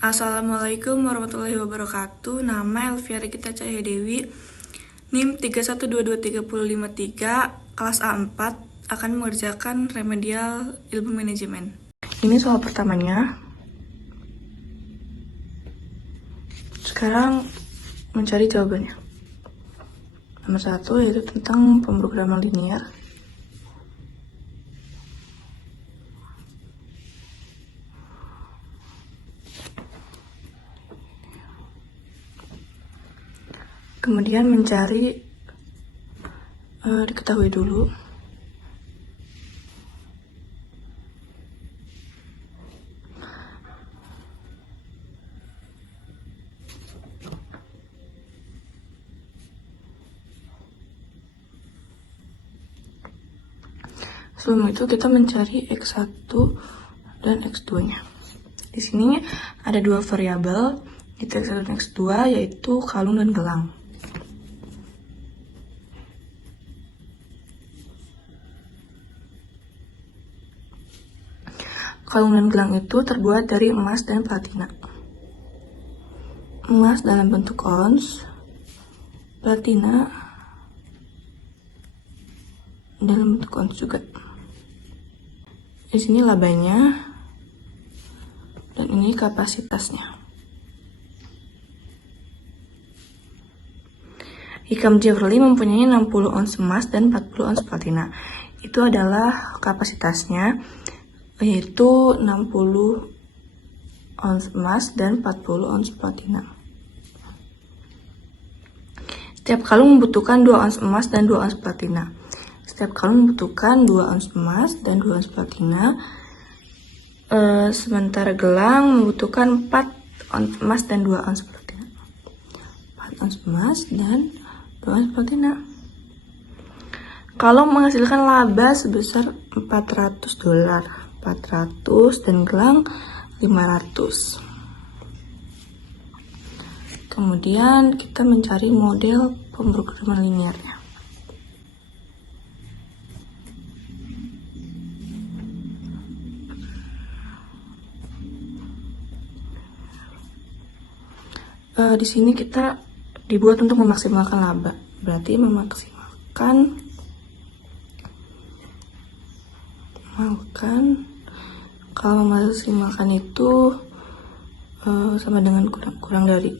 Assalamualaikum warahmatullahi wabarakatuh. Nama Elvia Regita Cahya Dewi, NIM 31223053, kelas A4, akan mengerjakan remedial ilmu manajemen. Ini soal pertamanya. Sekarang mencari jawabannya. Nomor 1 yaitu tentang pemrograman linear. Kemudian mencari, diketahui dulu sebelum itu kita mencari X1 dan X2-nya. Di sini ada dua variabel, yaitu X1 dan X2, yaitu kalung dan gelang. Kalung dan gelang itu terbuat dari emas dan platina. Emas dalam bentuk ons, platina dalam bentuk ons juga. Di sini labanya, dan ini kapasitasnya. Hikam Jeffrey mempunyai 60 ons emas dan 40 ons platina. Itu adalah kapasitasnya, yaitu 60 ons emas dan 40 ons platina. Setiap kalung membutuhkan 2 ons emas dan 2 ons platina. Setiap kalung membutuhkan 2 ons emas dan 2 ons platina. Sementara gelang membutuhkan 4 ons emas dan 2 ons platina. 4 ons emas dan 2 ons platina. Kalung menghasilkan laba sebesar $400. 400 dan gelang 500. Kemudian kita mencari model pemrograman linearnya. Di sini kita dibuat untuk memaksimalkan laba, berarti memaksimalkan kalau memaksimalkan itu sama dengan kurang dari,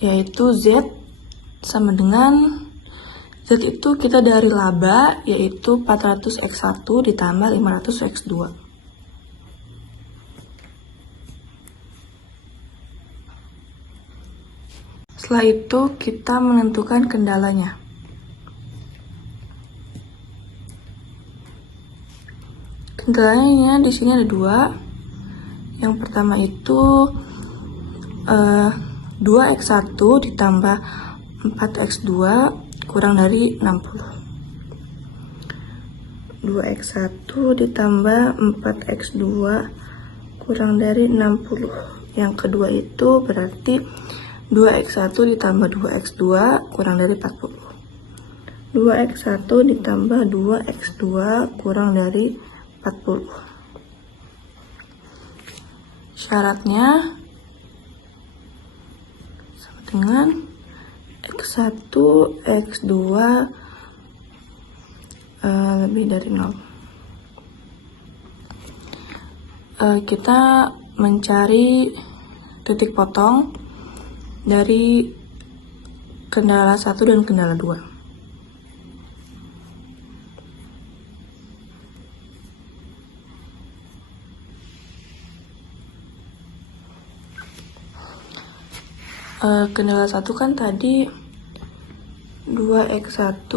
yaitu Z sama dengan Z itu kita dari laba, yaitu 400 X1 ditambah 500 X2. Setelah itu kita menentukan kendalanya. Kendalanya di sini ada dua. Yang pertama itu 2X1 ditambah 4X2 kurang dari 60. 2X1 ditambah 4X2 kurang dari 60. Yang kedua itu berarti 2X1 ditambah 2X2 kurang dari 40. 2X1 ditambah 2X2 kurang dari 40. Syaratnya sama dengan X1, X2 lebih dari 0. Kita mencari titik potong dari kendala 1 dan kendala 2. Kendala 1 kan tadi 2X1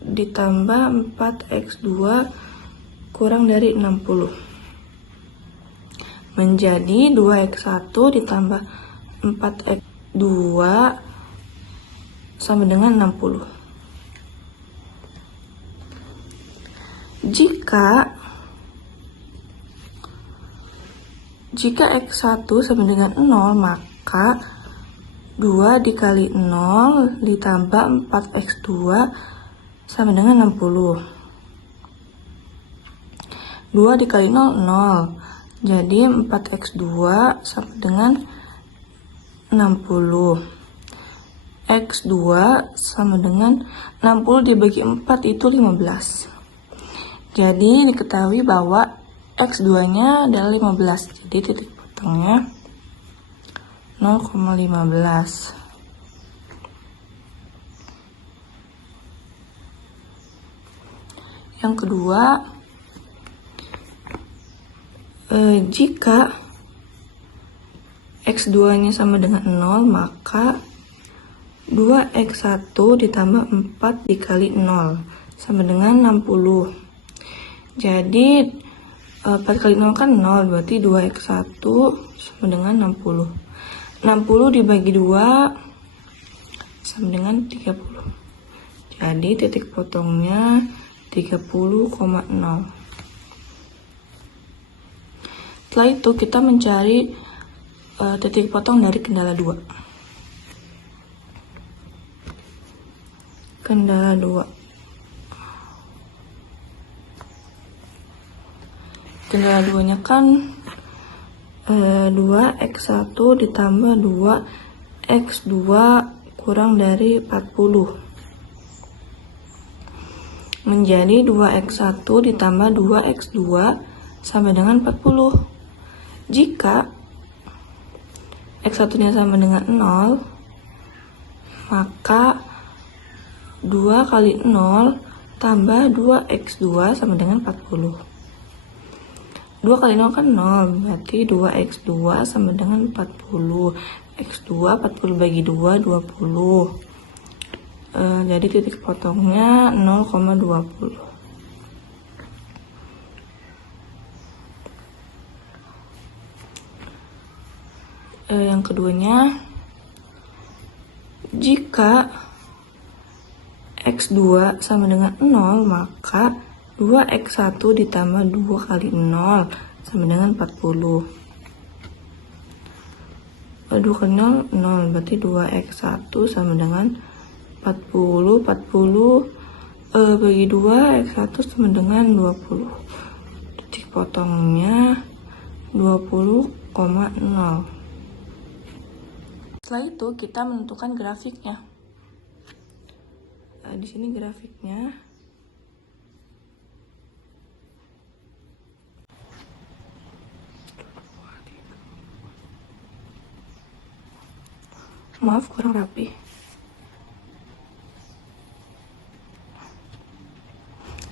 ditambah 4X2 kurang dari 60 menjadi 2X1 ditambah 4X2 sama dengan 60. Jika X1 sama dengan 0, maka 2 dikali 0 ditambah 4X2 sama dengan 60. 2 dikali 0, 0. Jadi 4x2 sama dengan 60. X2 sama dengan 60 dibagi 4 itu 15. Jadi diketahui bahwa X2-nya adalah 15. Jadi titik potongnya 0,15. Yang kedua, jika X2-nya sama dengan 0, maka 2x1 ditambah 4 dikali 0 sama dengan 60. Jadi 4 kali 0 kan 0, berarti 2x1 sama dengan 60. 60 dibagi 2 sama dengan 30. Jadi titik potongnya 30,0. Setelah itu kita mencari titik potong dari kendala 2. Kendala 2. Kendala 2-nya kan 2x1 ditambah 2x2 kurang dari 40. Menjadi 2x1 ditambah 2x2 sama dengan 40. Jika x1-nya sama dengan 0, maka 2 kali 0 tambah 2x2 sama dengan 40. 2 kali 0 kan 0, berarti 2x2 sama dengan 40. X2 40 bagi 2, 20. Jadi titik potongnya 0,20. Yang keduanya, jika X2 sama dengan 0, maka 2x1 ditambah 2 kali 0 sama dengan 40. 2 kali 0, 0, berarti 2x1 sama dengan 40. 40 bagi 2, x1 sama dengan 20. Titik potongnya 20,0. Setelah itu kita menentukan grafiknya. Di sini grafiknya. Maaf, kurang rapi.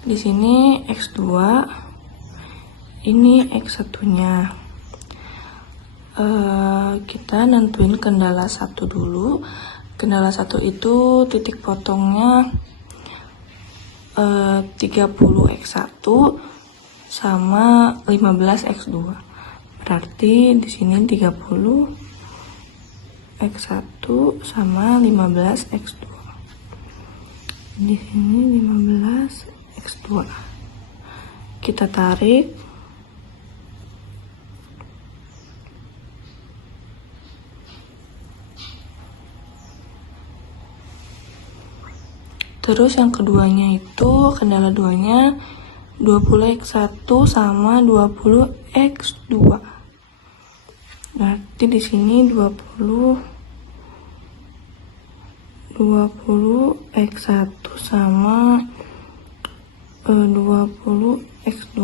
Di sini X2, ini X1-nya. Kita nentuin kendala 1 dulu. Kendala 1 itu titik potongnya 30x1 sama 15x2. Berarti di sini 30x1 sama 15x2. Di sini 15x2. Kita tarik. Terus yang keduanya itu kendala 2-nya 20x1 sama 20x2. Berarti di sini 20x1 sama 20x2.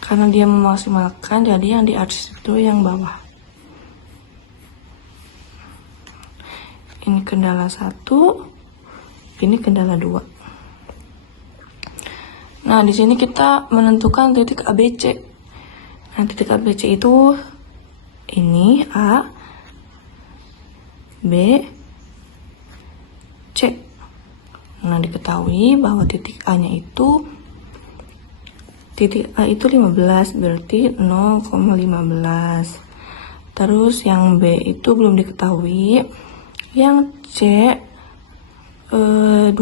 Karena dia memaksimalkan, jadi yang di atas itu yang bawah. Ini kendala 1, ini kendala 2. Nah, di sini kita menentukan titik ABC. Nah, titik ABC itu ini A, B, C. Nah, diketahui bahwa titik A-nya itu titik A itu 15, berarti 0,15. Terus yang B itu belum diketahui. Yang C 20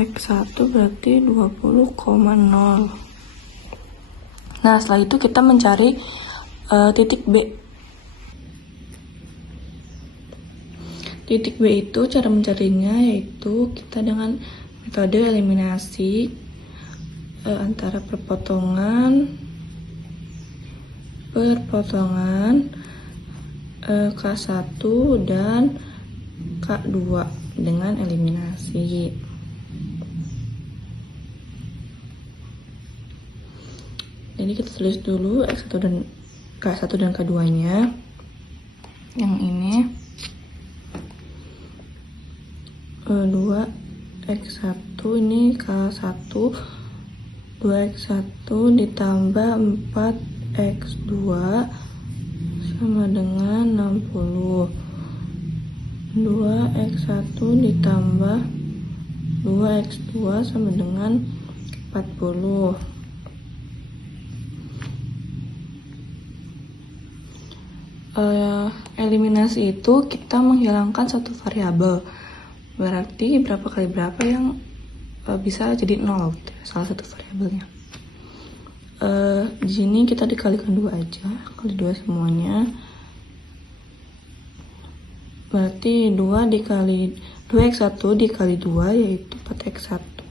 X1 berarti 20,0. Nah, setelah itu kita mencari titik B. Titik B itu cara mencarinya yaitu kita dengan metode eliminasi antara perpotongan K1 dan K2 dengan eliminasi. Jadi kita tulis dulu X1 dan K1 dan K2-nya. Yang ini 2x1 ini K1, 2x1 ditambah 4x2 sama dengan 60. 2x1 ditambah 2x2 sama dengan 40. Eliminasi itu kita menghilangkan satu variabel. Berarti berapa kali berapa yang bisa jadi 0 gitu, salah satu variabelnya. Di sini kita dikalikan 2 aja, kali 2 semuanya. Berarti 2x1 dikali 2 yaitu 4x1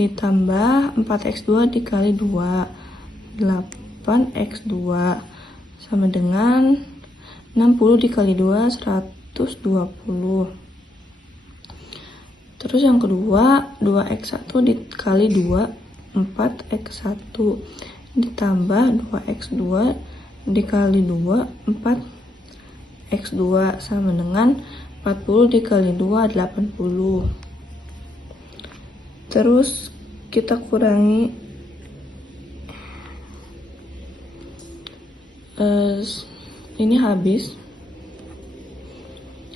ditambah 4x2 dikali 2 8x2 sama dengan 60 dikali 2 120. Terus yang kedua 2x1 dikali 2 4x1 ditambah 2x2 dikali 2 4x2 sama dengan 40 dikali 2 80. Terus kita kurangi ini habis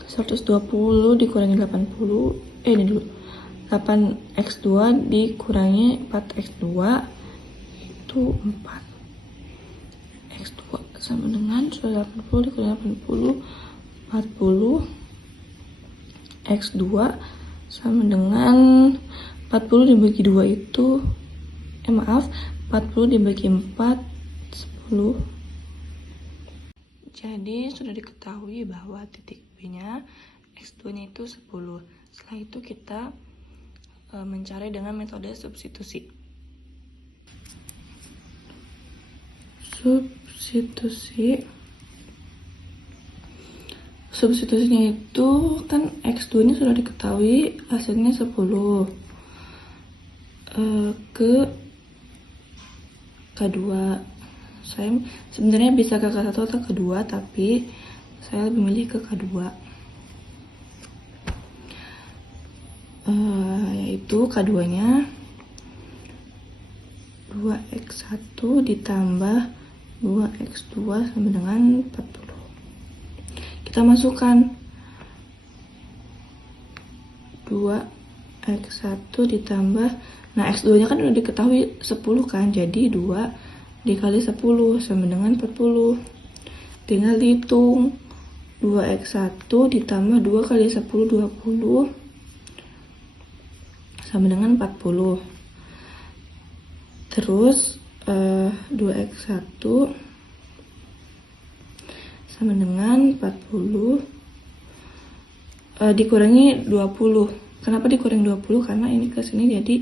120 dikurangi 80, ini dulu 8x2 dikurangi 4x2 itu 4x2 sama dengan 180 dikurangi 80 40 x2 sama dengan 40 dibagi 2 itu 40 dibagi 4 10. Jadi sudah diketahui bahwa titik B-nya X2 nya itu 10. Setelah itu kita mencari dengan metode substitusi. Substitusinya itu kan X2 nya sudah diketahui hasilnya 10 ke K2. Saya sebenarnya bisa ke K1 atau K2, tapi saya lebih milih ke K2. Yaitu K2-nya 2x1 ditambah 2x2 sama dengan 40. Kita masukkan 2x1 ditambah, nah x2-nya kan udah diketahui 10 kan, jadi 2 dikali 10 sama dengan 40. Tinggal dihitung 2x1 ditambah 2 kali 10 20 sama dengan 40. Terus 2x1 sama dengan 40 dikurangi 20. Kenapa dikurangi 20? Karena ini ke sini jadi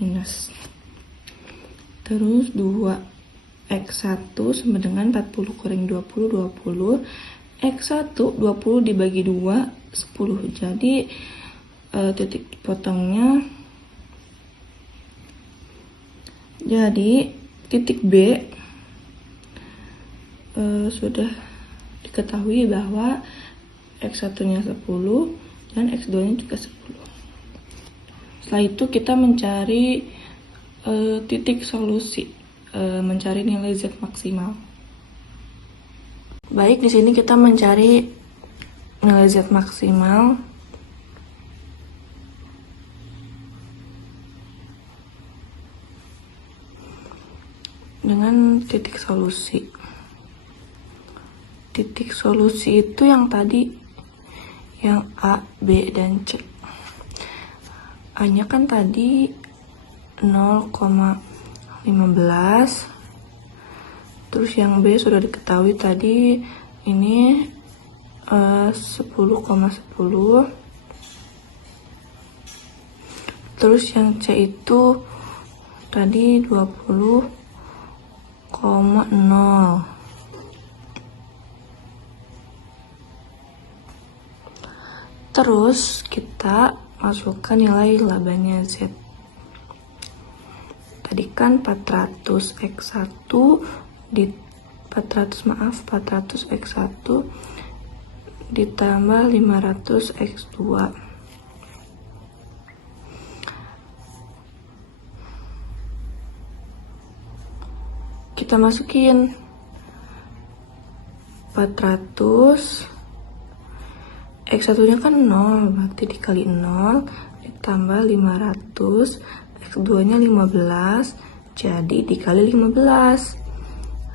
minus. Terus 2x1 sama dengan 40 kurangi 20 20. X1 20 dibagi 2 10. Jadi titik potongnya jadi titik B sudah diketahui bahwa X1 nya 10 dan X2 nya juga 10. Setelah itu kita mencari titik solusi, mencari nilai Z maksimal. Baik, di sini kita mencari nilai Z maksimal dengan titik solusi. Titik solusi itu yang tadi, yang A, B, dan C. A-nya kan tadi 0,15. Terus yang B sudah diketahui tadi ini 10,10. Terus yang C itu tadi 20,0. Terus kita masukkan nilai labanya Z. Tadi kan 400x1 di 400x1 ditambah 500x2. Kita masukin 400, x1 nya kan 0, berarti dikali 0 ditambah 500, x2 nya 15, jadi dikali 15.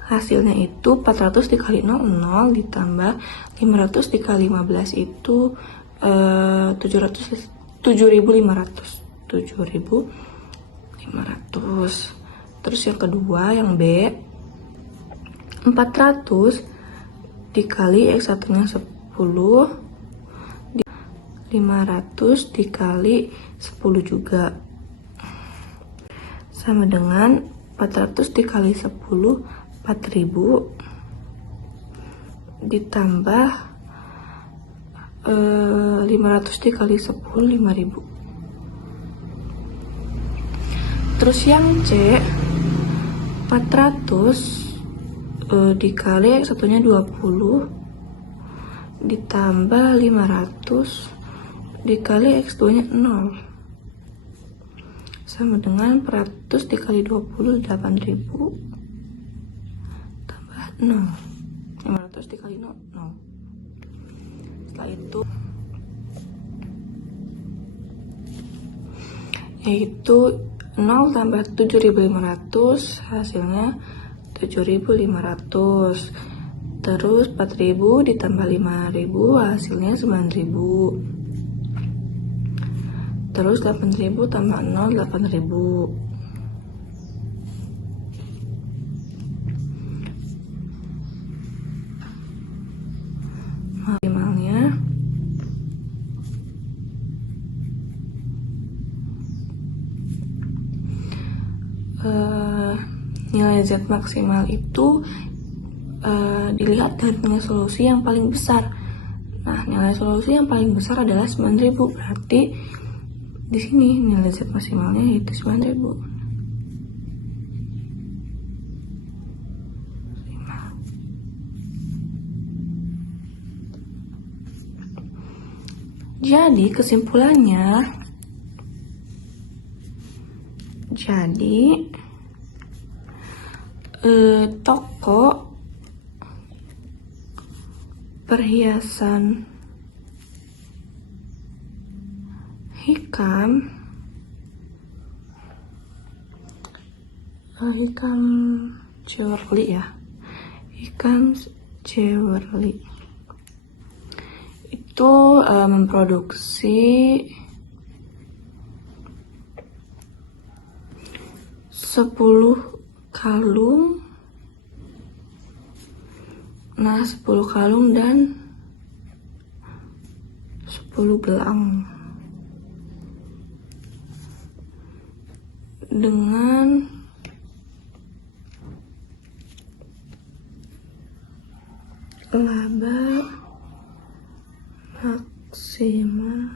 Hasilnya itu 400 dikali 0, 0 ditambah 500 dikali 15 itu 7.500. Terus yang kedua, yang B, 400 dikali x1 nya 10, 500 dikali 10 juga, sama dengan 400 dikali 10, 4.000 ditambah 500 dikali 10, 5.000. Terus yang C, 400 dikali x1 nya 20 ditambah 500 dikali x2 nya 0, sama dengan 400 dikali 20, 8.000 tambah 0, 500 dikali 0, 0. Setelah itu yaitu 0 tambah 7.500, hasilnya 7.500. Terus 4.000 ditambah 5.000, hasilnya 9.000. Terus 8.000 tambah 0, 8.000. Maksimalnya nilai Z maksimal itu dilihat dari nilai solusi yang paling besar. Nah, nilai solusi yang paling besar adalah 9.000, berarti di sini nilai Z maksimalnya yaitu 9.000. Jadi kesimpulannya, toko perhiasan Hikam Jewelry ya, Hikam Jewelry itu memproduksi 10 kalung. Nah, 10 kalung dan 10 gelang dengan laba maksimal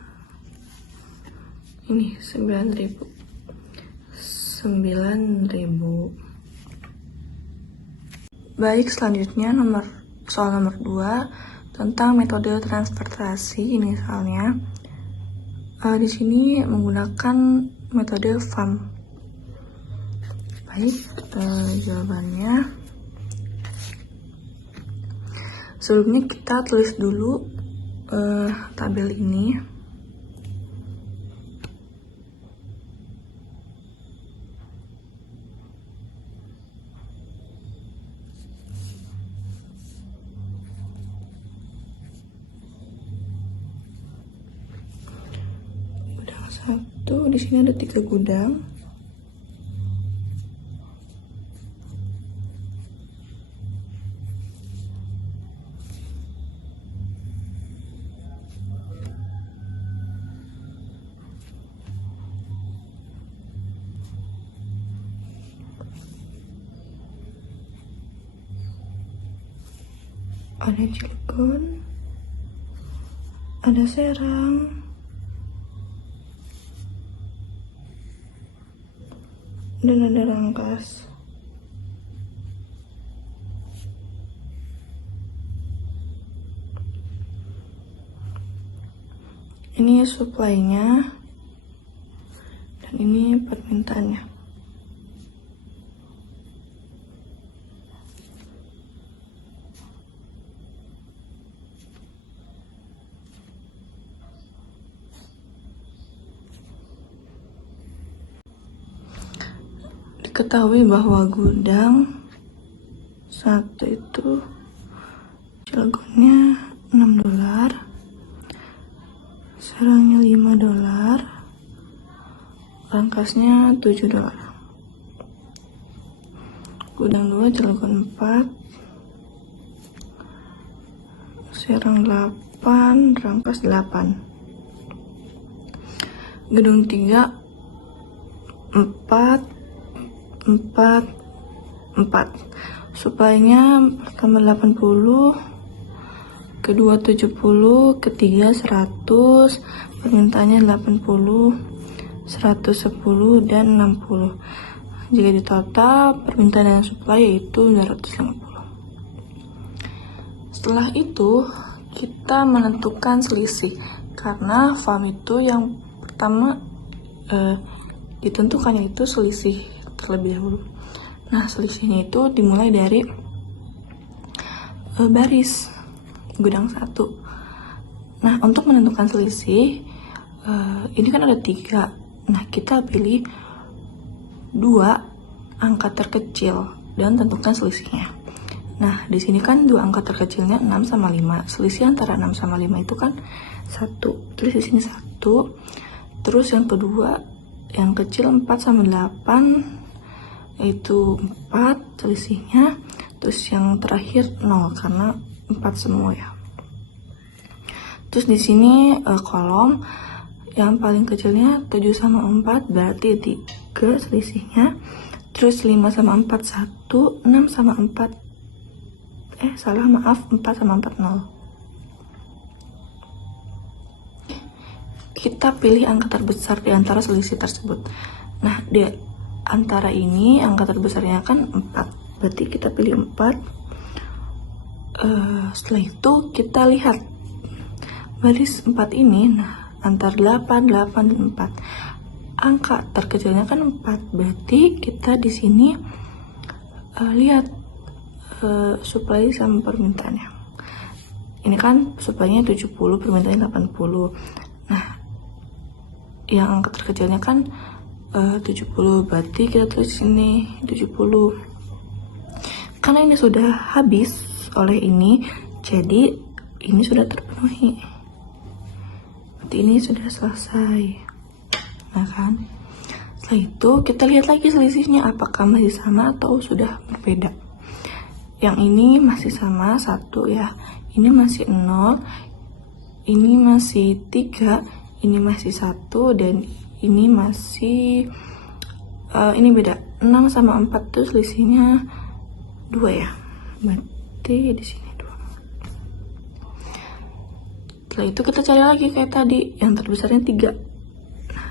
ini 9.000. Baik, selanjutnya soal nomor 2 tentang metode transportasi. Misalnya di sini menggunakan metode FAM. Baik, jawabannya. Sebelumnya kita tulis dulu tabel ini. Gudang 1, di sini ada 3 gudang. ada Cilegon, ada Serang, dan ada Rangkas. Ini supply-nya dan ini permintaannya. Diketahui bahwa gudang satu itu Cilegonnya $6, Serangnya $5, Rangkasnya $7. Gudang 2 Cilegon 4, Serang 8, Rangkas 8. Gedung 3 4, Supply-nya pertama 80, kedua 70, ketiga 100, permintaannya 80, 110, dan 60. Jika di total, permintaan dan supply yaitu 250. Setelah itu, kita menentukan selisih. Karena farm itu yang pertama ditentukannya itu selisih terlebih dahulu. Nah, selisihnya itu dimulai dari baris gudang 1. Nah, untuk menentukan selisih, ini kan ada 3. Nah, kita pilih 2 angka terkecil dan tentukan selisihnya. Nah, di sini kan 2 angka terkecilnya 6 sama 5. Selisih antara 6 sama 5 itu kan 1. Tulis di sini 1. Terus yang kedua, yang kecil 4 sama 8 itu 4 selisihnya. Terus yang terakhir 0 karena 4 semua ya. Terus di sini kolom yang paling kecilnya 7 sama 4 berarti 3 selisihnya. Terus 5 sama 4 1, 6 sama 4 4 sama 4 0. Kita pilih angka terbesar di antara selisih tersebut. Nah, di antara ini angka terbesarnya kan 4. Berarti kita pilih 4. Setelah itu kita lihat baris 4 ini, nah antara 8, 8, dan 4. Angka terkecilnya kan 4. Berarti kita di sini lihat supply sama permintaannya. Ini kan supply-nya 70, permintaannya 80. Nah, yang angka terkecilnya kan 70, berarti kita tulis sini 70. Karena ini sudah habis oleh ini, jadi ini sudah terpenuhi. Berarti ini sudah selesai. Nah kan? Setelah itu kita lihat lagi selisihnya apakah masih sama atau sudah berbeda. Yang ini masih sama 1 ya. Ini masih 0. Ini masih 3. Ini masih 1 dan ini masih ini beda. 6 sama 4 tuh selisihnya 2 ya. Berarti di sini 2. Setelah itu kita cari lagi kayak tadi, yang terbesarnya 3. Nah,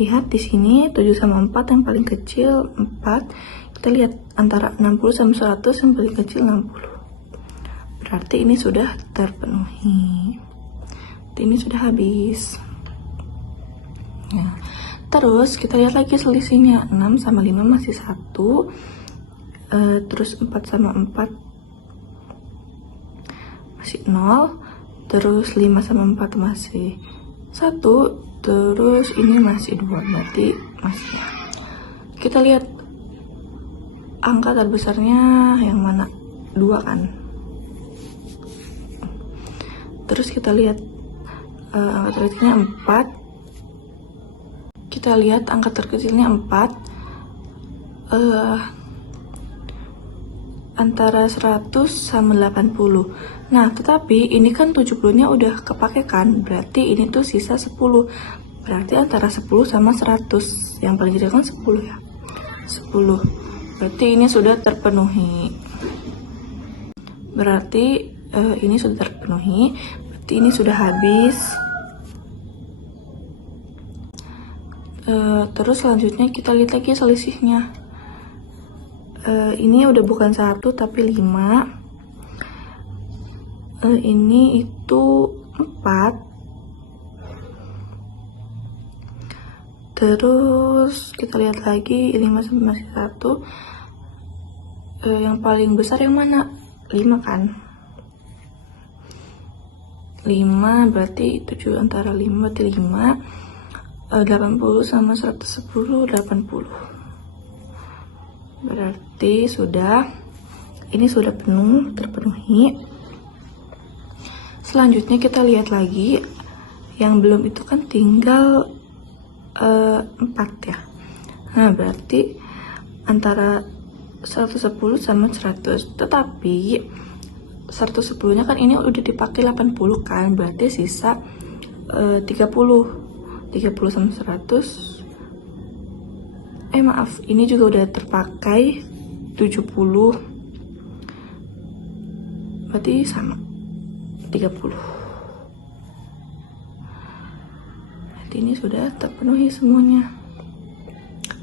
lihat di sini 7 sama 4 yang paling kecil 4. Kita lihat antara 60 sama 100 yang paling kecil 60. Berarti ini sudah terpenuhi. Ini sudah habis. Nah, terus kita lihat lagi selisihnya. 6 sama 5 masih 1. Terus 4 sama 4 masih 0. Terus 5 sama 4 masih 1. Terus ini masih 2. Berarti masih. Kita lihat angka terbesarnya yang mana? 2 kan. Terus kita lihat angka terkecilnya 4. Kita lihat angka terkecilnya 4. Antara 100 sama 80. Nah, tetapi ini kan 70-nya udah kepake kan? Berarti ini tuh sisa 10. Berarti antara 10 sama 100. Yang paling kecil kan 10 ya. 10. Berarti ini sudah terpenuhi. berarti ini sudah terpenuhi, berarti ini sudah habis. Terus selanjutnya kita lihat lagi selisihnya. Ini udah bukan 1 tapi 5. Ini itu 4. Terus kita lihat lagi 5 sama masih 1. Yang paling besar yang mana? 5 kan? 5 berarti 7 antara 5 berarti 5. 80 sama 110 80. Berarti ini sudah terpenuhi. Selanjutnya kita lihat lagi yang belum itu kan tinggal 4 ya. Nah berarti antara 110 sama 100, tetapi 110 nya kan ini udah dipakai 80 kan, berarti sisa 30 sama 100. Maaf, ini juga udah terpakai 70, berarti sama 30. Berarti ini sudah terpenuhi semuanya,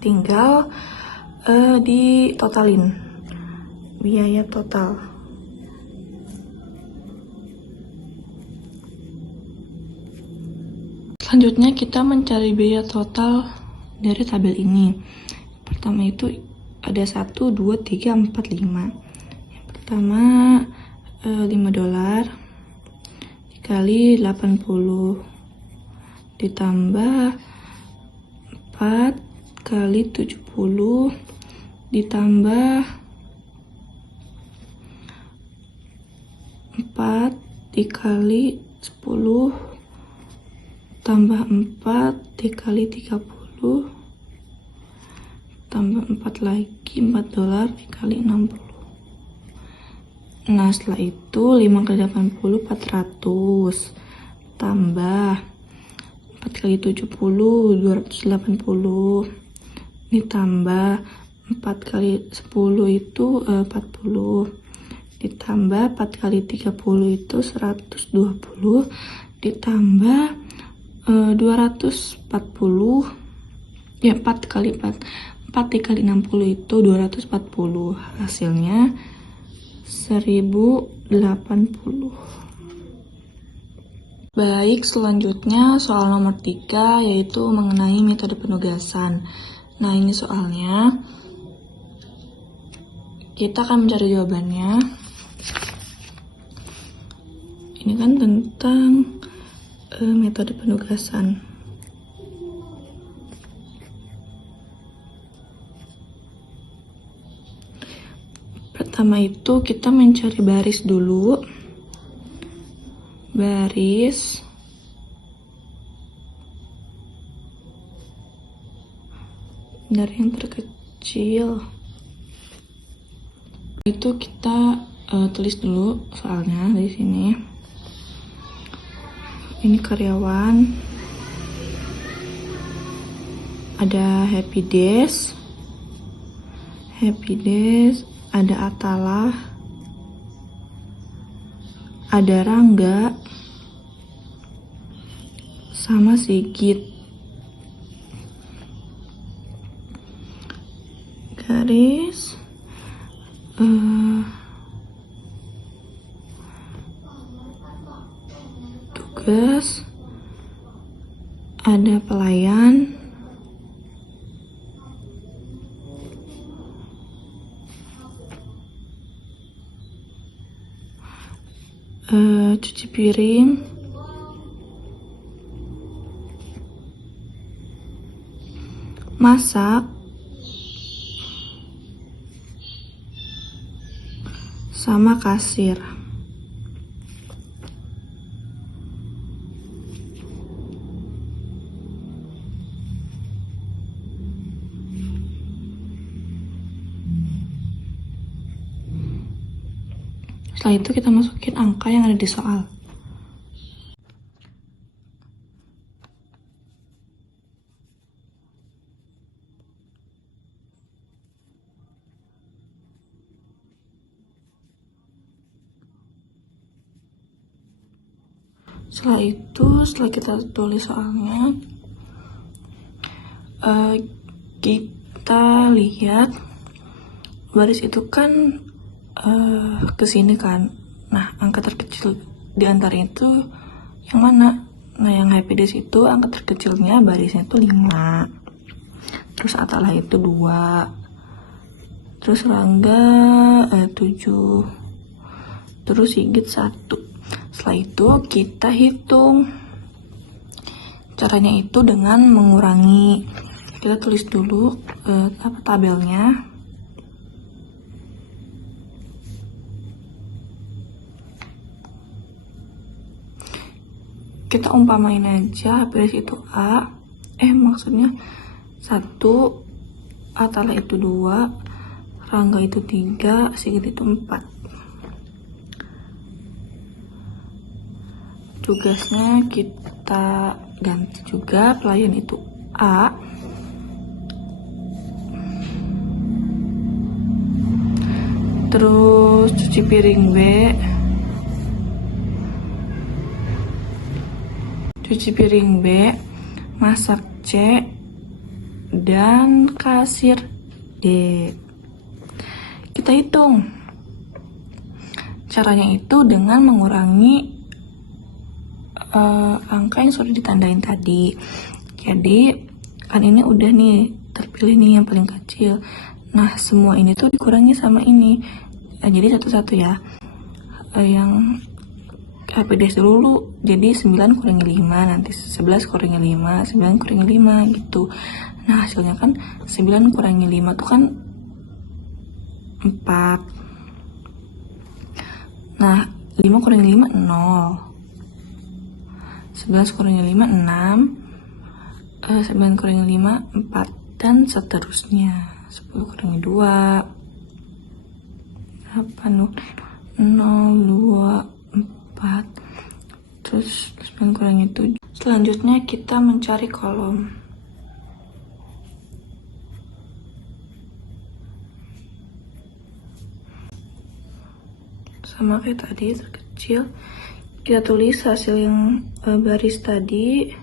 tinggal ditotalin biaya total. Selanjutnya kita mencari biaya total dari tabel ini. Pertama itu ada 1, 2, 3, 4, 5. Yang pertama $5 dikali 80 ditambah 4 kali 70 ditambah 4 dikali 10 tambah 4 dikali 30 tambah 4 lagi $4 dikali 60. Nah setelah itu 5 kali 80 400 tambah 4 kali 70 280 ditambah 4 kali 10 itu 40 ditambah 4 kali 30 itu 120 ditambah 240 ya 4 dikali 60 itu 240, hasilnya 1080. Baik, selanjutnya soal nomor 3 yaitu mengenai metode penugasan. Nah ini soalnya kita akan mencari jawabannya. Ini kan tentang metode penugasan. Pertama itu kita mencari baris dulu. Baris dari yang terkecil. Itu kita tulis dulu soalnya di sini. Ini karyawan. Ada Happy Days. Ada Atalah, ada Rangga, sama Sigit. Garis tugas, ada pelayan, cuci piring, masak, sama kasir. Setelah itu kita masukin angka yang ada di soal. Setelah kita tulis soalnya, kita lihat baris itu kan kesini kan. Nah, angka terkecil di antara itu yang mana? Nah, yang HPDS itu angka terkecilnya barisnya itu 5. Terus Atalah itu 2. Terus Rangga 7. Terus Sigit 1. Setelah itu kita hitung. Caranya itu dengan mengurangi. Kita tulis dulu tabelnya. Kita umpamain aja HPDS itu A, maksudnya 1, Atalah itu 2, Rangga itu 3, Sigit itu 4. Tugasnya kita ganti juga, pelayan itu A, terus cuci piring B, masak C, dan kasir D. Kita hitung. Caranya itu dengan mengurangi angka yang sudah ditandain tadi. Jadi kan ini udah nih terpilih nih yang paling kecil. Nah, semua ini tuh dikurangi sama ini. Jadi satu-satu ya. Yang HPDS dulu, jadi 9 kurangi 5, nanti 11 kurangi 5, 9 kurangi 5 gitu. Nah, hasilnya kan 9 kurangi 5 tuh kan 4. Nah, 5 kurangi 5 0. 11 kurangi 5 6. 9 kurangi 5 4, dan seterusnya. 10 kurangi 2 8 0 2 4. Terus 9 kurangi 7. Selanjutnya kita mencari kolom. Sama kayak tadi, terkecil. Kita tulis hasil yang baris tadi.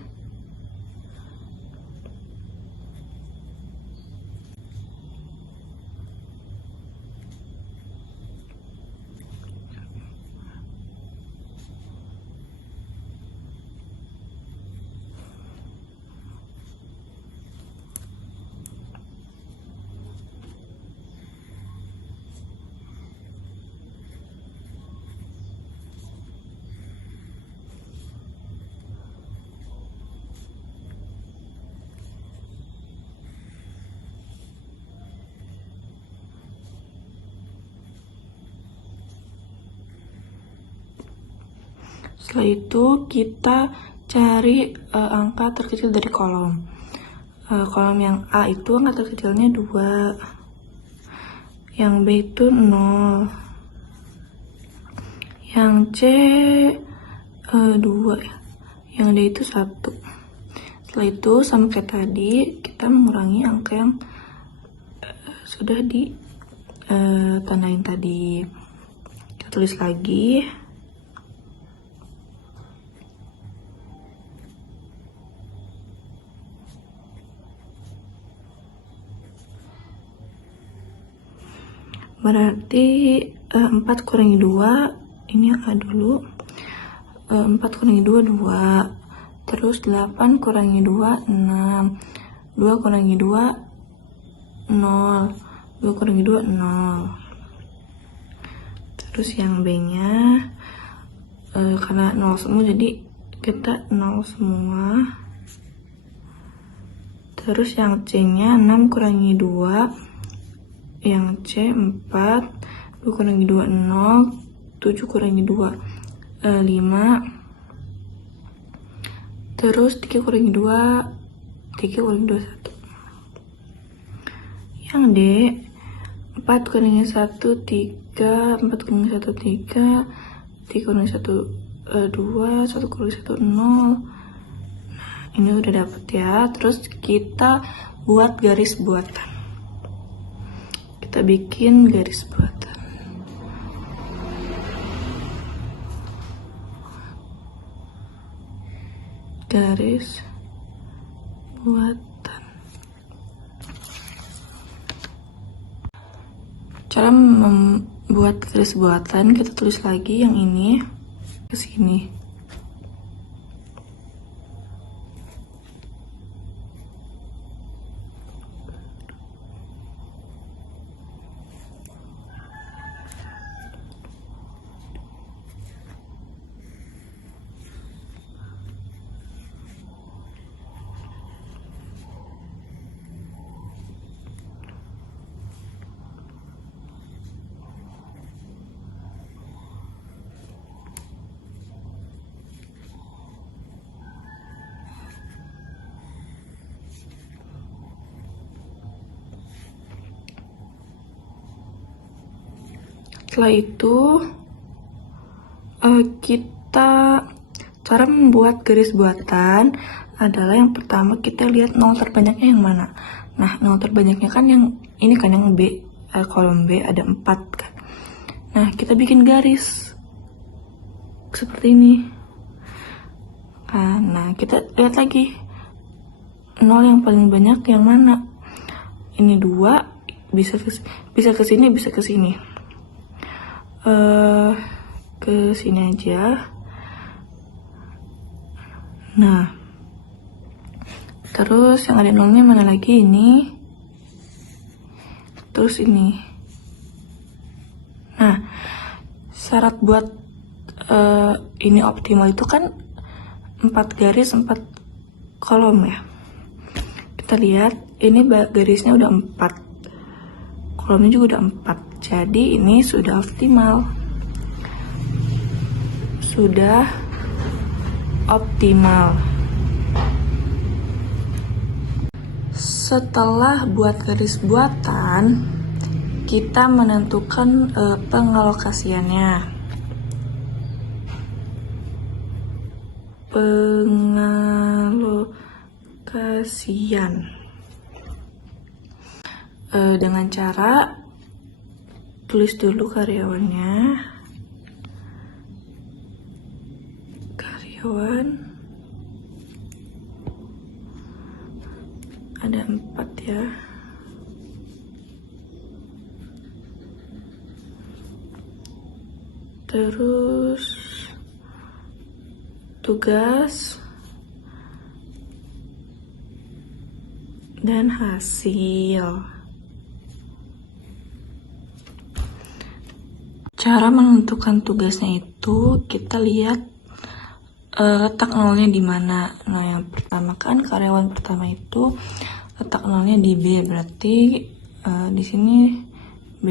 Setelah itu kita cari angka terkecil dari kolom. Kolom yang A itu angka terkecilnya 2, yang B itu 0, yang C 2, yang D itu 1. Setelah itu sama kayak tadi, kita mengurangi angka yang sudah ditandain tadi. Kita tulis lagi. Berarti 4 kurangi 2, ini yang A dulu. 4 kurangi 2 2. Terus 8 kurangi 2 6. 2 kurangi 2 0. 2 kurangi 2 0. Terus yang B nya karena 0 semua, jadi kita 0 semua. Terus yang C nya 6 kurangi 2, yang C 4, 2 kurangi 2 0, 7 kurangi 2 5, terus 3 kurangi 2 1. Yang D 4 kurangi 1 3, 4 kurangi 1 3, 3 kurangi 1 2, 1 kurangi 1 0. Nah, ini udah dapet ya. Terus kita buat garis buatan. Kita bikin garis buatan. garis buatan. Cara membuat garis buatan, kita tulis lagi yang ini ke sini. Setelah itu kita cara membuat garis buatan adalah yang pertama kita lihat nol terbanyaknya yang mana. Nah, nol terbanyaknya kan yang ini kan, yang B, kolom B ada 4 kan. Nah, kita bikin garis seperti ini. Nah, kita lihat lagi nol yang paling banyak yang mana. Ini 2, bisa ke sini, bisa ke sini. Ke sini aja. Nah, terus yang ada nolnya mana lagi? Ini, terus ini. Nah, syarat buat ini optimal itu kan 4 garis 4 kolom ya. Kita lihat ini garisnya udah 4, kolomnya juga udah 4. Jadi ini sudah optimal. Sudah optimal. Setelah buat garis buatan, kita menentukan pengalokasiannya. Pengalokasian dengan cara tulis dulu karyawan ada 4 ya. Terus tugas dan hasil. Cara menentukan tugasnya itu kita lihat letak nolnya di mana. Nah, yang pertama kan karyawan pertama itu letak nolnya di B, berarti di sini B.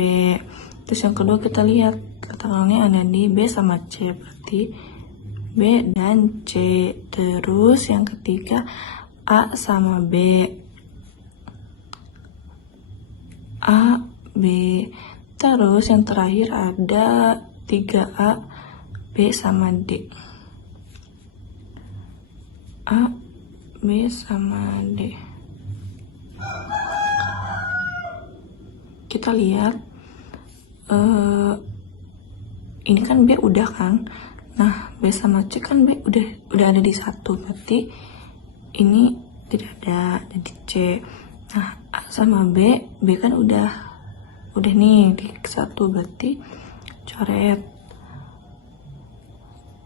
Terus yang kedua kita lihat letak nolnya ada di B sama C, berarti B dan C. Terus yang ketiga A sama B, A, B. Terus yang terakhir ada 3A, B sama D. A, B sama D. Kita lihat ini kan B udah kan. Nah, B sama C kan B udah ada di 1, berarti ini tidak ada di C. Nah, A sama B kan udah nih di 1, berarti coret.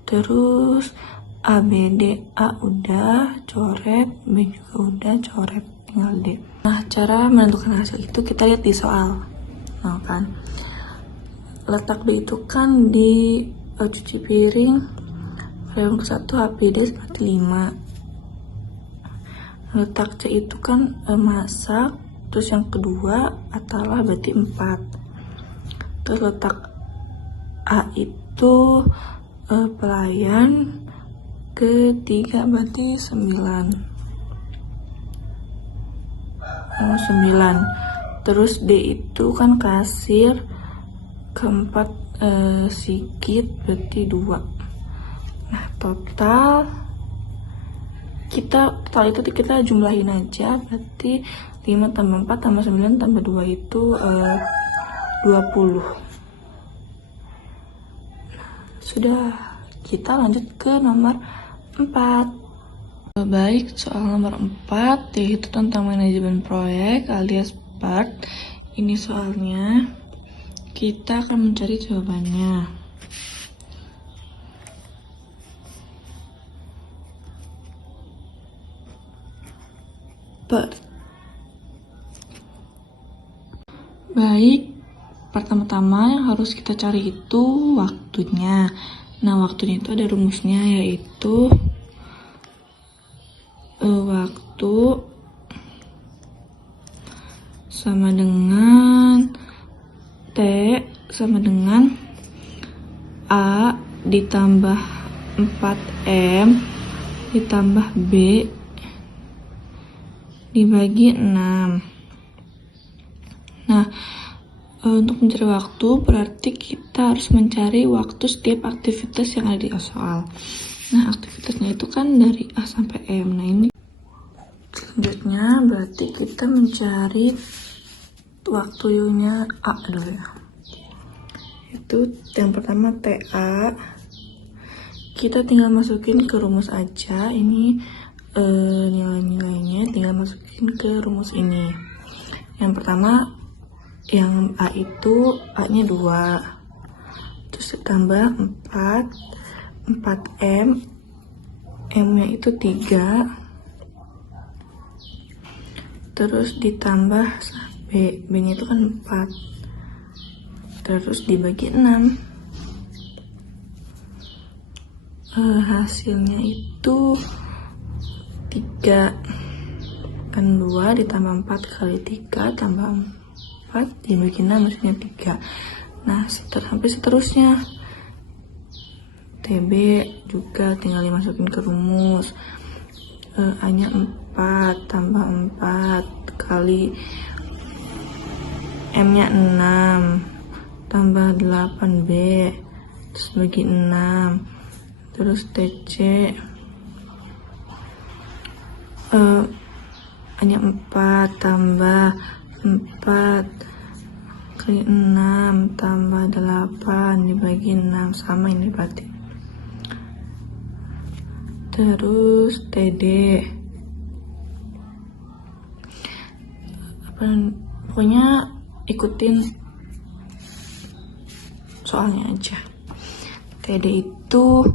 Terus A, B, D, A udah coret, B juga udah coret, tinggal D. Nah, cara menentukan hasil itu kita lihat di soal. Nah kan, letak D itu kan di cuci piring, karyawan ke-1 HPD berarti 5. Letak C itu kan masak, terus yang kedua atalah berarti 4. Terus letak A itu pelayan, ketiga berarti 9. 9. Terus D itu kan kasir, keempat sikit berarti 2. Nah, total itu kita jumlahin aja, berarti 5 tambah 4 tambah 9 tambah 2 itu 20. Sudah, kita lanjut ke nomor 4. Baik, soal nomor 4 yaitu tentang manajemen proyek alias part. Ini soalnya kita akan mencari jawabannya. Part. Baik, pertama-tama yang harus kita cari itu waktunya. Nah, waktunya itu ada rumusnya, yaitu waktu sama dengan T sama dengan A ditambah 4M ditambah B dibagi 6. Nah, untuk mencari waktu berarti kita harus mencari waktu setiap aktivitas yang ada di soal. Nah, aktivitasnya itu kan dari A sampai M. Nah, ini selanjutnya berarti kita mencari waktunya A dulu ya. Itu yang pertama TA. Kita tinggal masukin ke rumus aja. Ini nilai-nilainya tinggal masukin ke rumus ini. Yang pertama, yang A itu A-nya 2, terus ditambah 4M, M-nya itu 3, terus ditambah B-nya itu kan 4, terus dibagi 6. Hasilnya itu 3, kan 2 ditambah 4 kali 3 tambah 4 dibagi 6 maksudnya 3. Nah, sampai seterusnya. TB juga tinggal dimasukin ke rumus. A-nya 4 tambah 4 kali M-nya 6 tambah 8B terus bagi 6. Terus TC A-nya 4 tambah 4 kali 6 tambah 8 dibagi 6, sama ini berarti. Terus TD pokoknya ikutin soalnya aja. TD itu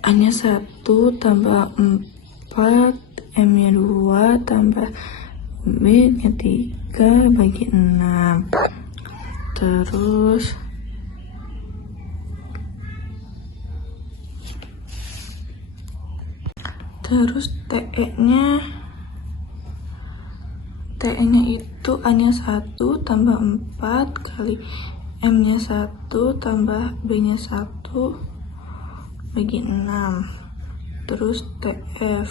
A-nya 1 tambah 4, M-nya 2 tambah B-nya 3 bagi 6. Terus TE-nya itu A-nya 1 tambah 4 kali M-nya 1 tambah B-nya 1 bagi 6. Terus TF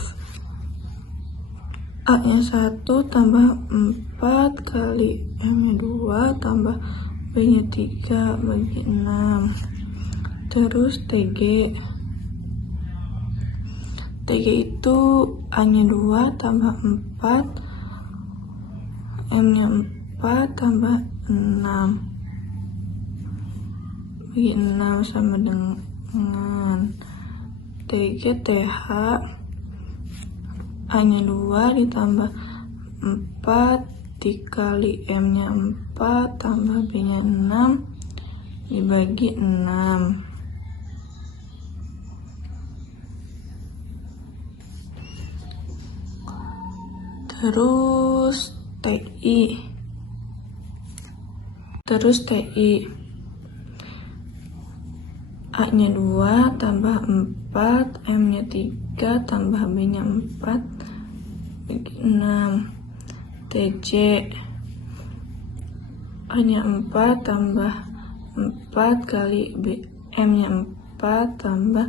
A-nya 1 tambah 4 kali M-nya 2 tambah B-nya 3 bagi 6. Terus TG itu A-nya 2 tambah 4, M-nya 4 tambah 6 bagi 6 sama dengan TH A-nya 2 ditambah 4 dikali M-nya 4 tambah B-nya 6 dibagi 6. Terus TI A-nya 2 tambah 4, M-nya 3 tambah B-nya 4 bagi 6. TJ A-nya 4 tambah 4 kali M-nya 4 tambah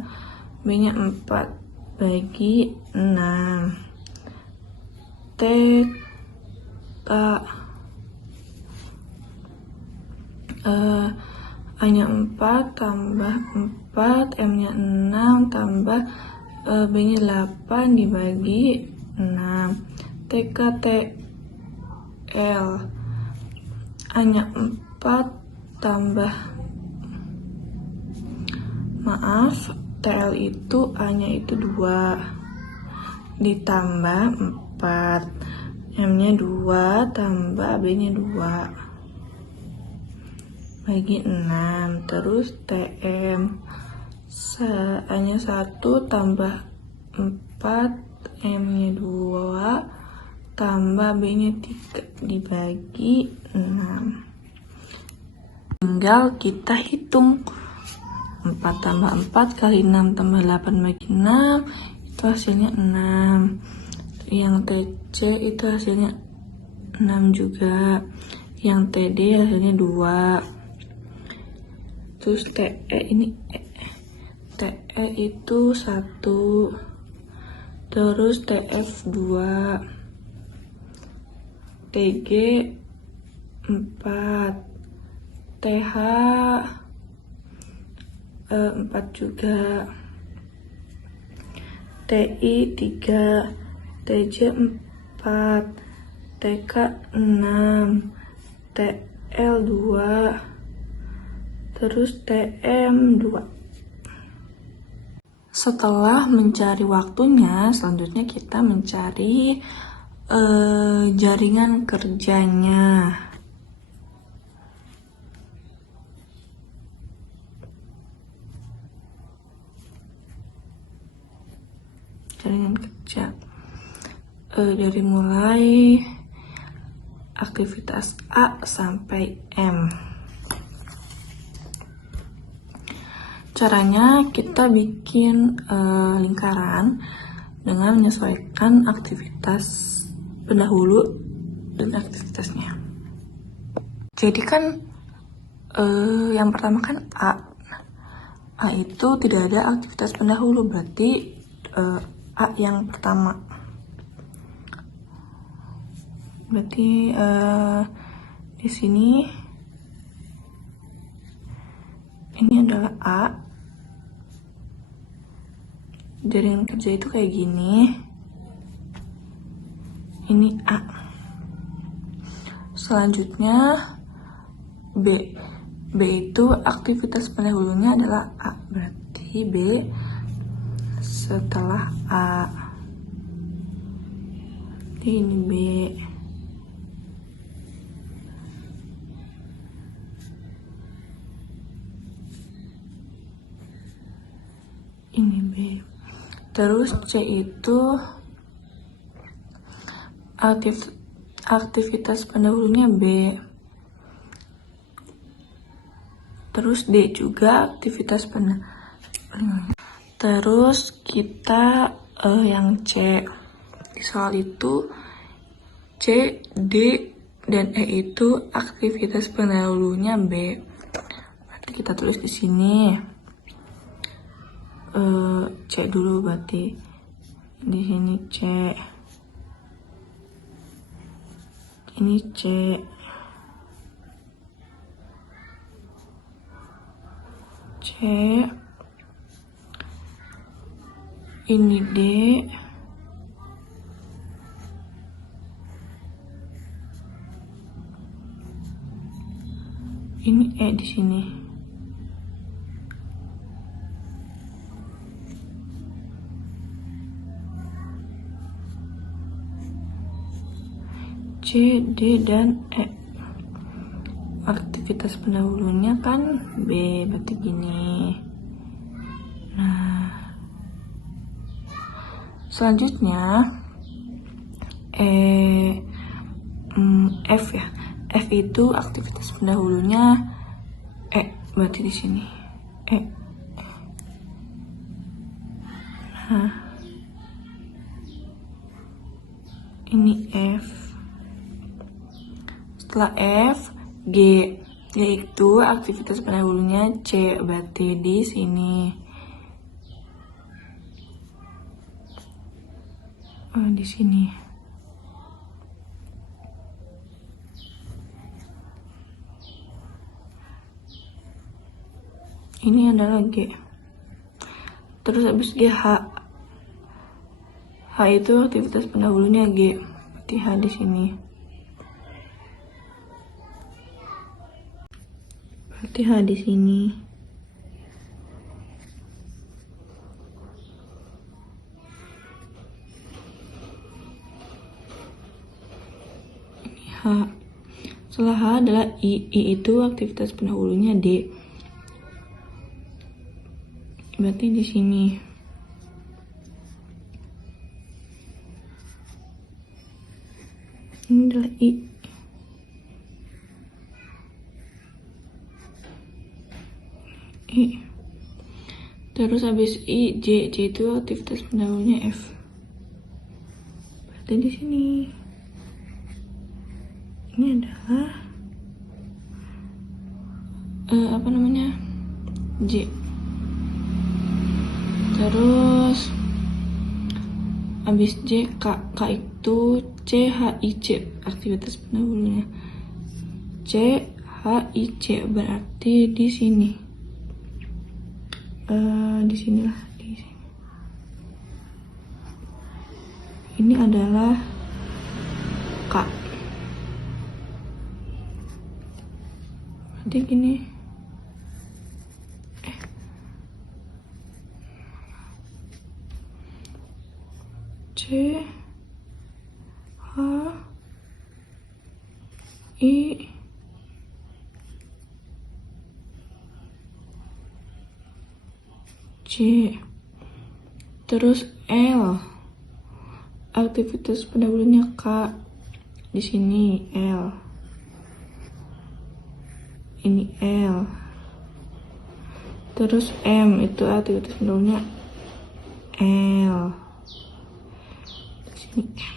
B-nya 4 bagi 6. A-nya 4 tambah 4, M-nya 6 tambah B-nya 8 dibagi 6. TKTL A-nya 4 tambah TL itu A-nya itu 2 ditambah 4, M-nya 2 tambah B-nya 2 bagi 6, terus TM A-nya 1 tambah 4, M-nya 2 tambah B-nya 3 dibagi 6. Tinggal kita hitung 4 tambah 4 kali 6 tambah 8 bagi 6 itu hasilnya 6. Yang TC itu hasilnya 6 juga. Yang TD hasilnya 2. Terus TE ini TE itu 1. Terus TF 2. TG 4. TH 4 juga. TI 3. TJ 4. TK 6. TL 2. Terus TM 2. Setelah mencari waktunya, selanjutnya kita mencari jaringan kerjanya. Jaringan kerja dari mulai aktivitas A sampai M. Caranya kita bikin lingkaran dengan menyesuaikan aktivitas pendahulu dan aktivitasnya. Jadi kan yang pertama kan A. A itu tidak ada aktivitas pendahulu, berarti A yang pertama. Berarti di sini ini adalah A. Jaringan kerja itu kayak gini. Ini A. Selanjutnya B. B itu aktivitas pendahulunya adalah A. Berarti B setelah A. Ini B. Ini B. Terus C itu aktivitas pendahulunya B. Terus D juga aktivitas pendahulunya. Terus kita yang C. Di soal itu C, D, dan E itu aktivitas pendahulunya B. Berarti kita tulis di sini. C dulu berarti di sini C, ini C, C, ini D, ini E di sini. C, D, dan E. Aktivitas pendahulunya kan B, berarti gini. Nah, selanjutnya F ya. F itu aktivitas pendahulunya E, berarti di sini E. Nah, ini F. Setelah F, G. G itu aktivitas pendahulunya C, berarti di sini. Di sini. Ini adalah G. Terus habis G, H. H itu aktivitas pendahulunya G, berarti H di sini. Berarti H di sini. H. Setelah H adalah I. I itu aktivitas pendahulunya D. Berarti di sini. Ini adalah I. I. Terus habis I, J. J itu aktivitas pendahulunya F. Berarti di sini. Ini adalah J. Terus habis J, K. K itu C, H, I, C aktivitas pendahulunya. C, H, I, C berarti di sini. Di sinilah, di sini. Ini adalah K. Berarti gini. C, H, I, C. Terus L. Aktivitas pendahulunya K. Di sini L. Ini L. Terus M itu aktivitas pendahulunya L. Di sini M.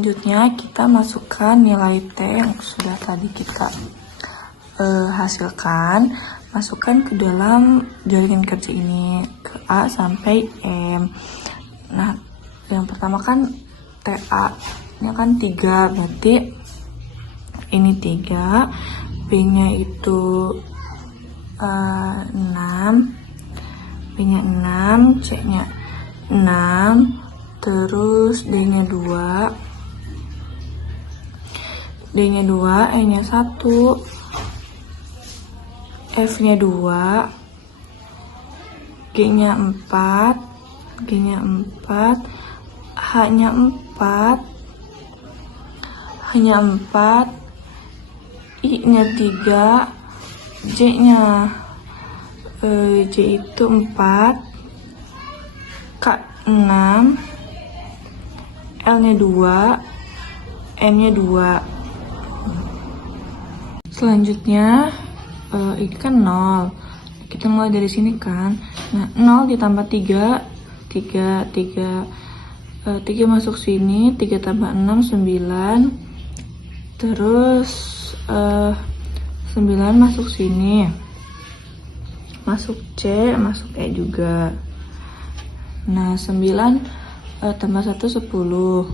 Selanjutnya kita masukkan nilai T yang sudah tadi kita hasilkan, masukkan ke dalam jaringan kerja ini, ke A sampai M. Nah, yang pertama kan TA nya kan 3, berarti ini 3, B nya itu 6, B nya 6, C nya 6, terus D nya 2, D nya 2, E nya 1, F nya 2, G nya 4, G nya 4, H nya 4, H nya 4, I nya 3, J nya J itu 4, K 6, L nya 2, N nya 2. Selanjutnya ini kan 0, kita mulai dari sini kan. Nah, 0 ditambah 3 masuk sini, 3 tambah 6 9, terus 9 masuk sini, masuk C, masuk E juga. Nah, 9 tambah 1 10, 10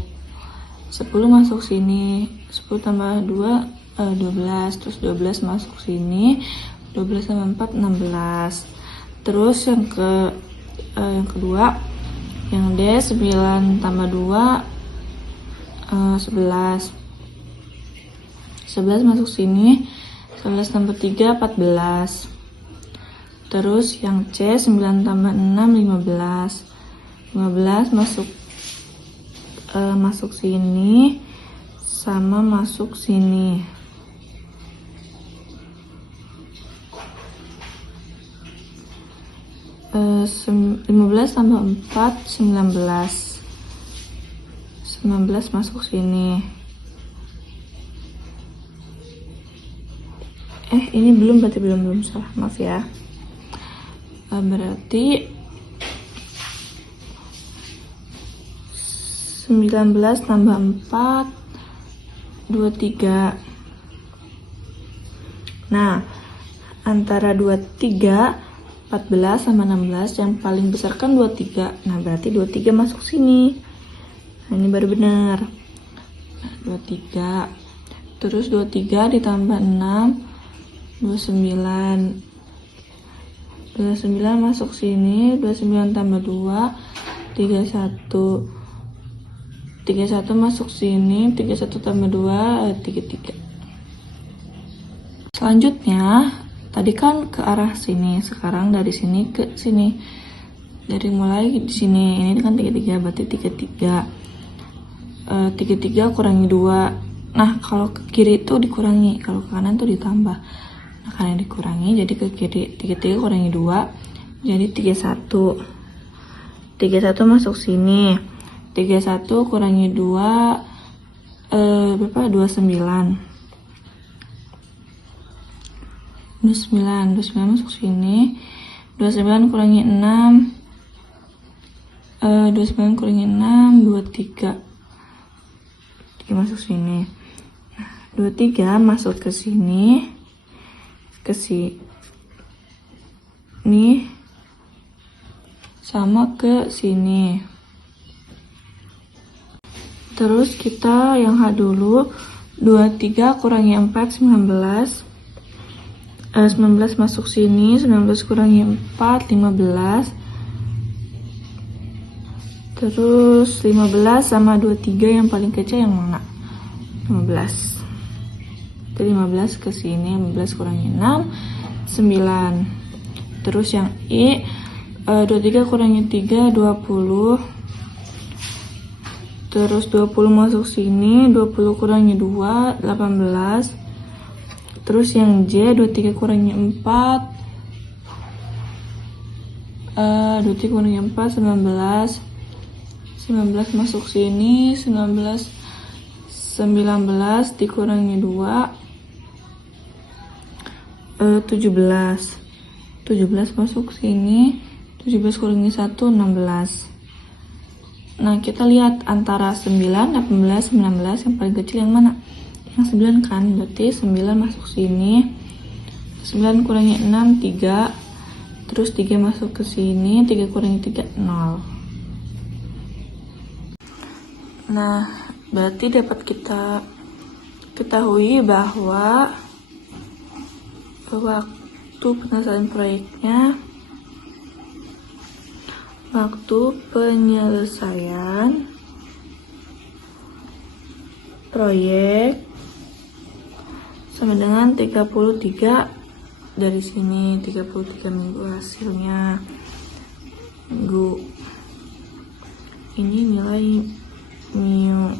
masuk sini, 10 tambah 2 12, terus 12 masuk sini, 12 tambah 4 16. Terus yang kedua, yang D 9 tambah 2 11. 11 masuk sini, 11 tambah 3 14. Terus yang C 9 tambah 6 15. 15 masuk sini sama masuk sini. 15 tambah 4 19 masuk sini. Ini berarti belum salah, maaf ya. Berarti 19 tambah 4 23. Nah, antara 23 14 sama 16 yang paling besar kan 23. Nah, berarti 23 masuk sini. Nah, ini baru benar. Nah, 23. Terus 23 ditambah 6 29. 29 masuk sini, 29 tambah 2 31. 31 masuk sini, 31 tambah 2 33. Selanjutnya tadi kan ke arah sini, sekarang dari sini ke sini. dari mulai di sini, ini kan 33, berarti 33 kurangi 2. Nah, kalau ke kiri itu dikurangi, kalau ke kanan tuh ditambah. Nah, karena dikurangi, jadi ke kiri 33 kurangi 2, jadi 31. 31 masuk sini. 31 kurangi 2, berapa? 29. 29 masuk sini. 29 kurangi 6, 29 kurangi 6, 23. Masuk sini. 23 masuk ke sini, sama ke sini. Terus kita yang H dulu. 23 kurangi 4, 19. 19 masuk sini. 19 kurangi 4, 15. Terus 15 sama 23 yang paling kecil yang mana? 15. Jadi 15 ke sini, 15 kurangi 6, 9. Terus yang I, 23 kurangi 3, 20. Terus 20 masuk sini, 20 kurangi 2, 18. Terus yang J, 23 kurangi 4, 23 kurangi 4, 19. 19 masuk sini, 19 dikurangi 2, 17. 17 masuk sini, 17 kurangi 1, 16. Nah, kita lihat antara 9, 18, 19 yang paling kecil yang mana? Yang 9 kan, berarti 9 masuk sini. 9 kurangi 6, 3. Terus 3 masuk ke sini, 3 kurangi 3, 0. Nah, berarti dapat kita ketahui bahwa waktu penyelesaian proyek sama dengan 33 dari sini, 33 minggu hasilnya. Minggu ini nilai mu.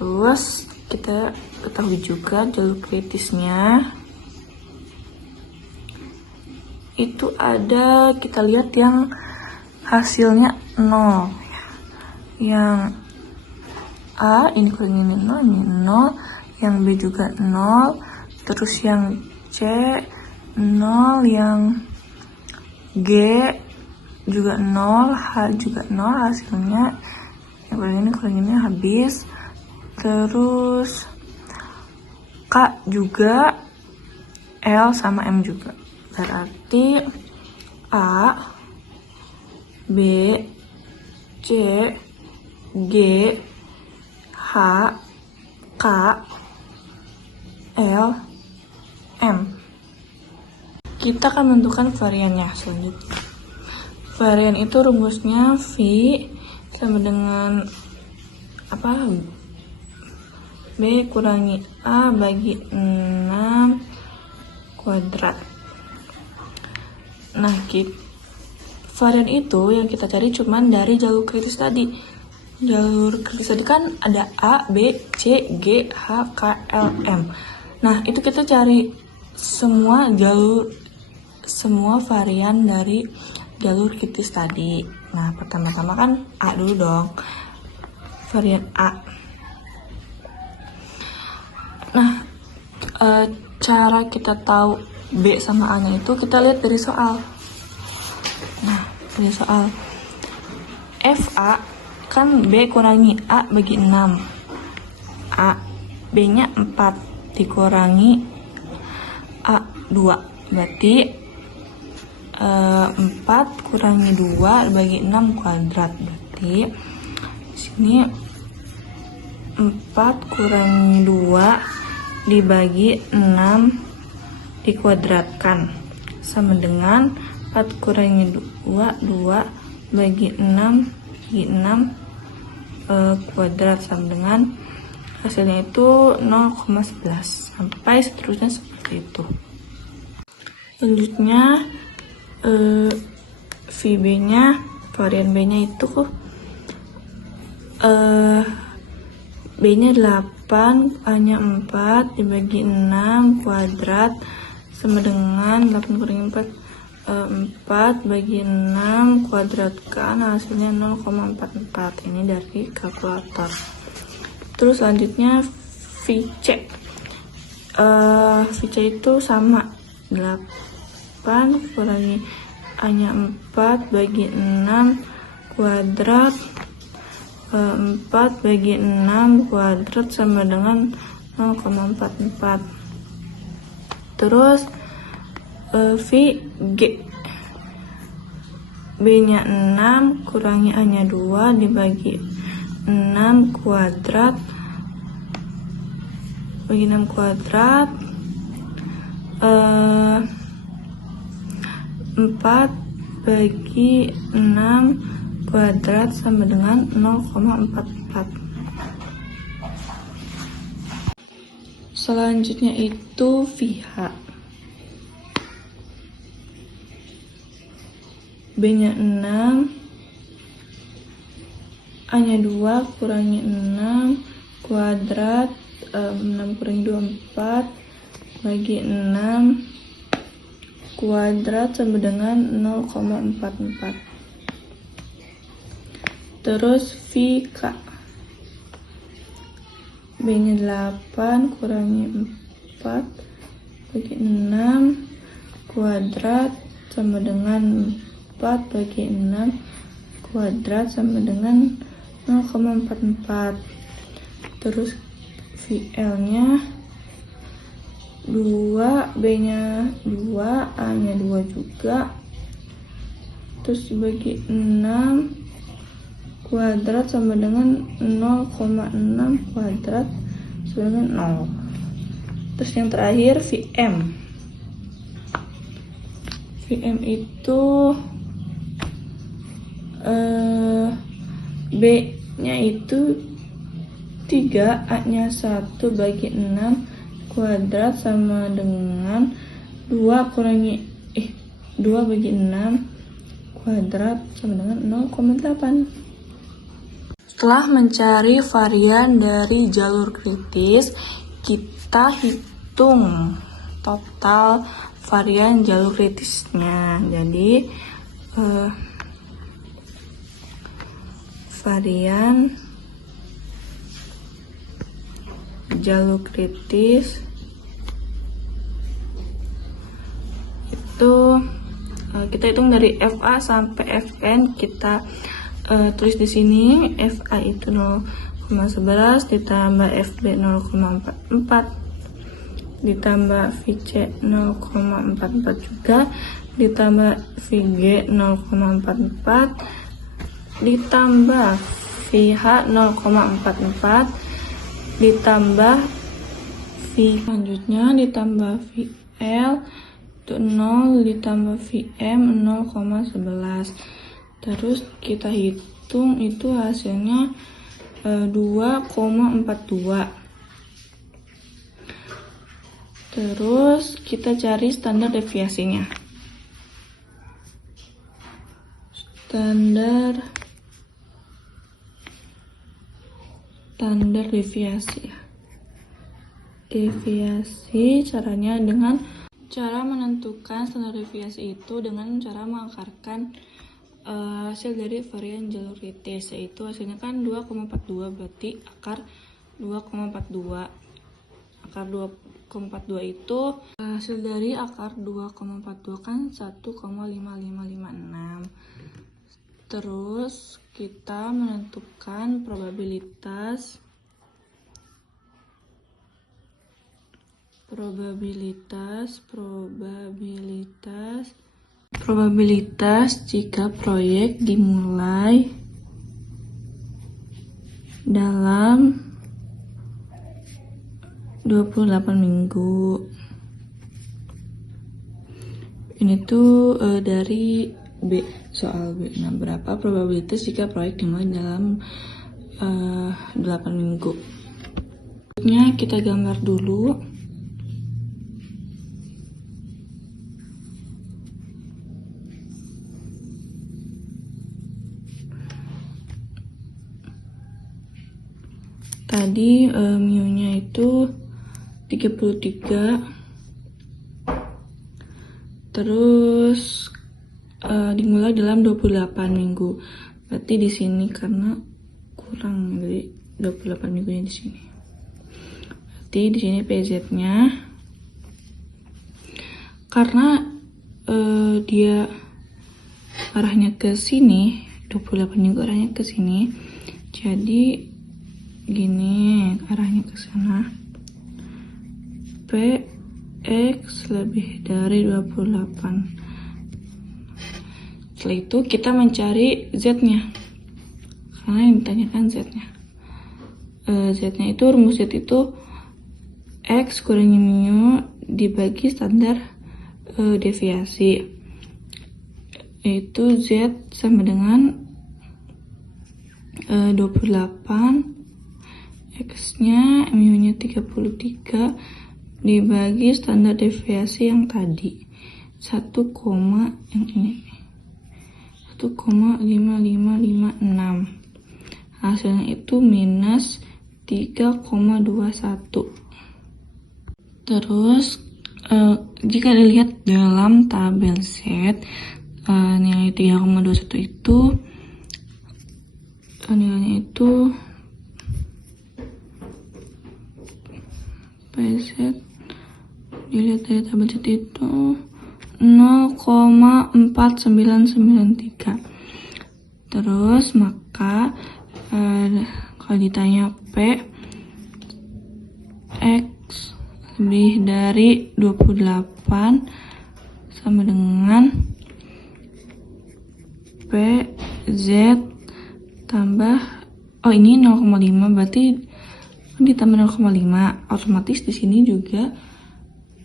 Terus kita ketahui juga jalur kritisnya itu ada, kita lihat yang hasilnya 0. Yang A ini kurangi ini 0, ini 0. Yang B juga 0. Terus yang C 0, yang G juga 0, H juga 0 hasilnya. Yang kurangi ini habis. Terus K juga, L sama M juga. Berarti A, B, C, G, H, K, L, M. Kita akan menentukan variannya selanjutnya. Varian itu rumusnya V sama dengan apa? B kurangi A bagi 6 kuadrat. Nah, varian itu yang kita cari cuman dari jalur kritis tadi. Jalur kritis tadi kan ada A, B, C, G, H, K, L, M. Nah, itu kita cari semua varian dari jalur kritis tadi. Nah, pertama-tama kan A dulu dong. Varian A. Nah, cara kita tahu B sama A-nya itu kita lihat dari soal. Nah, dari soal FA kan B kurangi A bagi 6. A, B-nya 4 dikurangi A 2. Berarti 4 kurangi 2 bagi 6 kuadrat. Berarti di sini 4 kurangi 2 dibagi 6 dikuadratkan sama dengan 4 kurangi 2 bagi 6 kuadrat sama dengan hasilnya itu 0,11 sampai seterusnya seperti itu. Selanjutnya V VB-nya, varian B-nya itu B-nya 8, A-nya 4 dibagi 6 kuadrat sama dengan 8 kurangi 4, 4 bagi 6 kuadratkan, hasilnya 0,44. Ini dari kalkulator. Terus selanjutnya VC. VC itu sama 8 kurangi A-nya 4 bagi 6 kuadrat, 4 bagi 6 kuadrat sama dengan 0,44. Terus VG, B-nya 6 kurangi A-nya 2 dibagi 6 kuadrat bagi 6 kuadrat, 4 bagi 6 kuadrat sama dengan 0,44. Selanjutnya itu VH. B-nya 6, A-nya 2 kurangi 6 kuadrat, 6 kurangi 2 4 bagi 6 kuadrat sama dengan 0,44. Terus VK, B-nya 8 kurangi 4 bagi 6 kuadrat sama dengan 4 bagi 6 kuadrat sama dengan 0,44. Terus VL-nya 2, B-nya 2, A-nya 2 juga. Terus dibagi 6 kuadrat sama dengan 0,6 kuadrat sama dengan 0. Terus yang terakhir VM. VM itu B-nya itu 3, A-nya 1 bagi 6 kuadrat sama dengan 2 bagi 6 kuadrat sama dengan 0,8. Setelah mencari varian dari jalur kritis, kita hitung total varian jalur kritisnya. Jadi varian jalur kritis itu kita hitung dari FA sampai FN. Kita tulis di sini FA itu 0,11 ditambah FB 0,44 ditambah VC 0,44 juga ditambah VG 0,44 ditambah VH 0,44 ditambah V selanjutnya ditambah VL itu 0 ditambah VM 0,11. Terus kita hitung itu hasilnya 2,42. Terus kita cari standar deviasinya. Standar deviasi. Deviasi caranya dengan cara menentukan standar deviasi itu dengan cara mengakarkan hasil dari varian jalur kritis, yaitu hasilnya kan 2,42, berarti akar 2,42. Akar 2,42 itu hasil dari akar 2,42 kan 1,5556. Terus kita menentukan probabilitas jika proyek dimulai dalam 28 minggu. Ini tuh dari B, soal B. Nah, berapa probabilitas jika proyek dimulai dalam 8 minggu? Berikutnya kita gambar dulu. tadi mu-nya itu 33, terus dimulai dalam 28 minggu. Berarti di sini karena kurang dari 28 minggunya di sini. Berarti di sini PZ-nya karena dia arahnya ke sini, 28 minggu arahnya ke sini. Jadi gini arahnya ke sana. PX lebih dari 28. Setelah itu kita mencari Z-nya. Karena yang ditanyakan Z-nya. Z-nya itu, rumus Z itu X kurangi mu dibagi standar deviasi. Yaitu Z sama dengan 28, X-nya mu-nya 33 dibagi standar deviasi yang tadi 1, yang ini 1,5556. Hasilnya itu minus 3,21. Terus jika dilihat dalam tabel Z, nilai 3,21 itu nilainya itu PZ dilihat dari tabel Z itu 0,4993. Terus maka kalau ditanya P X lebih dari 28 sama dengan PZ tambah ini 0,5, berarti ditambah 0,5, otomatis di sini juga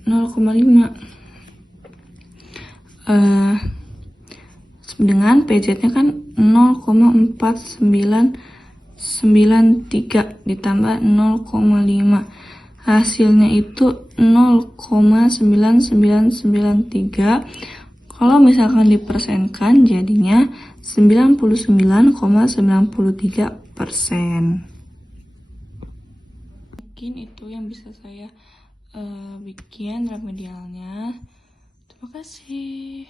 0,5. Dengan PZ-nya kan 0,4993 ditambah 0,5. Hasilnya itu 0,9993. Kalau misalkan dipersenkan jadinya 99,93%. Mungkin itu yang bisa saya bikin remedialnya. Terima kasih.